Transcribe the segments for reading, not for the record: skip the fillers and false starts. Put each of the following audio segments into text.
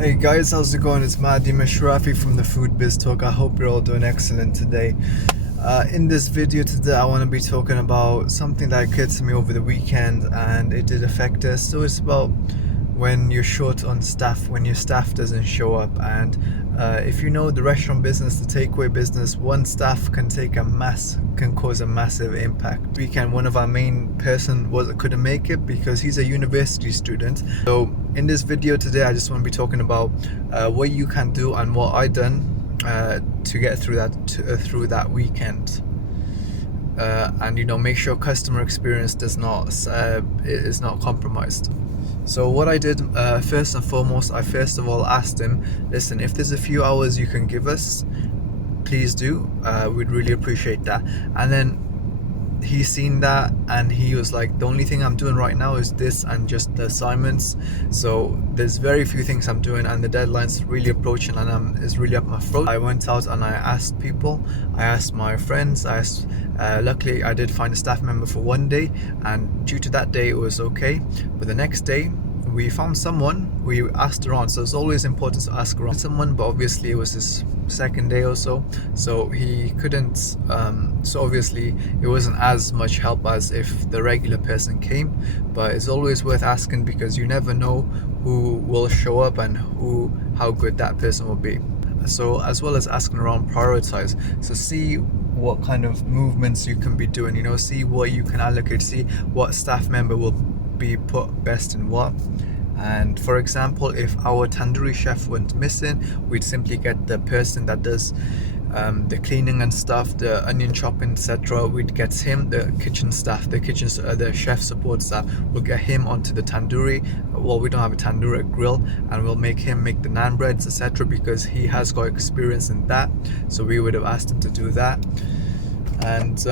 Hey guys, how's it going? It's Mahdi Mashrafi from the Food Biz Talk. I hope you're all doing excellent today. In this video today, I want to be talking about something that occurred to me over the weekend and it did affect us. So it's about when you're short on staff, when your staff doesn't show up. And if you know the restaurant business, the takeaway business, one staff can cause a massive impact. Weekend, one of our main person couldn't make it because he's a university student. So in this video today, I just want to be talking about what you can do and what I done to get through that weekend. And make sure customer experience is not compromised. So what I did, first and foremost, I first of all asked him, listen, if there's a few hours you can give us, please do. We'd really appreciate that. And then he seen that and he was like, the only thing I'm doing right now is this and just the assignments. So there's very few things I'm doing and the deadline's really approaching and it's really up my throat. I went out and I asked people, I asked my friends, luckily I did find a staff member for one day, and due to that day it was okay. But the next day we found someone, we asked around. So it's always important to ask around someone, but obviously it was his second day or so he couldn't, so obviously it wasn't as much help as if the regular person came. But it's always worth asking because you never know who will show up and how good that person will be. So as well as asking around, prioritize. So see what kind of movements you can be doing, see what you can allocate, see what staff member will be put best in what. And for example, if our tandoori chef went missing, we'd simply get the person that does the cleaning and stuff, the onion chopping, etc. We'd get him, the kitchen staff, the chef support staff, we'll get him onto the tandoori. Well, we don't have a tandoori, a grill, and we'll make him make the naan breads, etc. because he has got experience in that. So we would have asked him to do that. And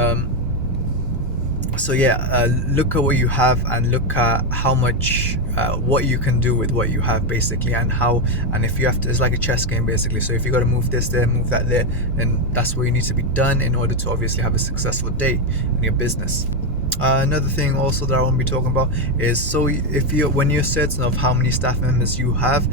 look at what you have and look at how much what you can do with what you have, basically, and if you have to, it's like a chess game basically. So if you got to move this there, move that there, then that's what you need to be done in order to obviously have a successful day in your business. Another thing also that I want to be talking about is, when you're certain of how many staff members you have,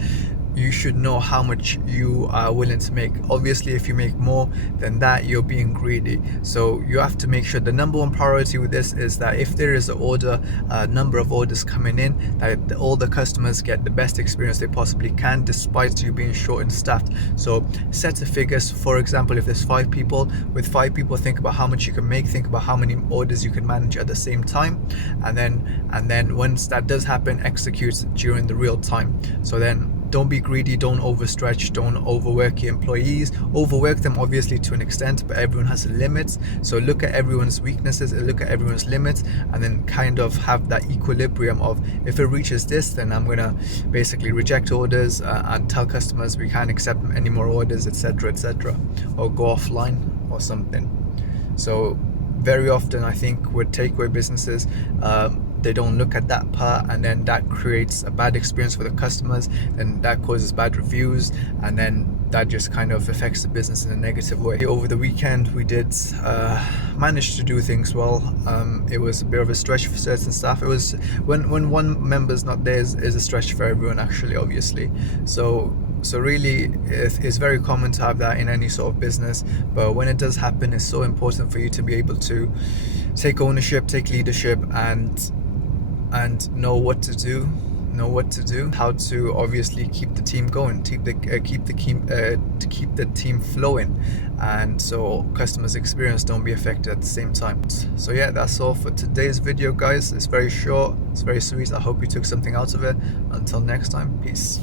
you should know how much you are willing to make. Obviously, if you make more than that, you're being greedy. So you have to make sure the number one priority with this is that if there is a number of orders coming in, that all the customers get the best experience they possibly can, despite you being short and staffed. So set a figure. So for example, if there's 5 people, with 5 people, think about how much you can make, think about how many orders you can manage at the same time, and then once that does happen, execute during the real time. So then don't be greedy, don't overstretch, don't overwork your employees. Overwork them obviously to an extent, but everyone has limits. So look at everyone's weaknesses, look at everyone's limits, and then kind of have that equilibrium of, if it reaches this, then I'm gonna basically reject orders and tell customers we can't accept any more orders, etc., or go offline or something. So very often I think with takeaway businesses, they don't look at that part, and then that creates a bad experience for the customers, then that causes bad reviews, and then that just kind of affects the business in a negative way. Over the weekend we did manage to do things well. It was a bit of a stretch for certain staff. It was when one member's not there is a stretch for everyone, actually, obviously. So really it's very common to have that in any sort of business, but when it does happen, it's so important for you to be able to take ownership, take leadership, and know what to do, how to obviously keep the team going, keep the team flowing, and so customers' experience don't be affected at the same time. So yeah, that's all for today's video, guys. It's very short, it's very sweet. I hope you took something out of it. Until next time, peace.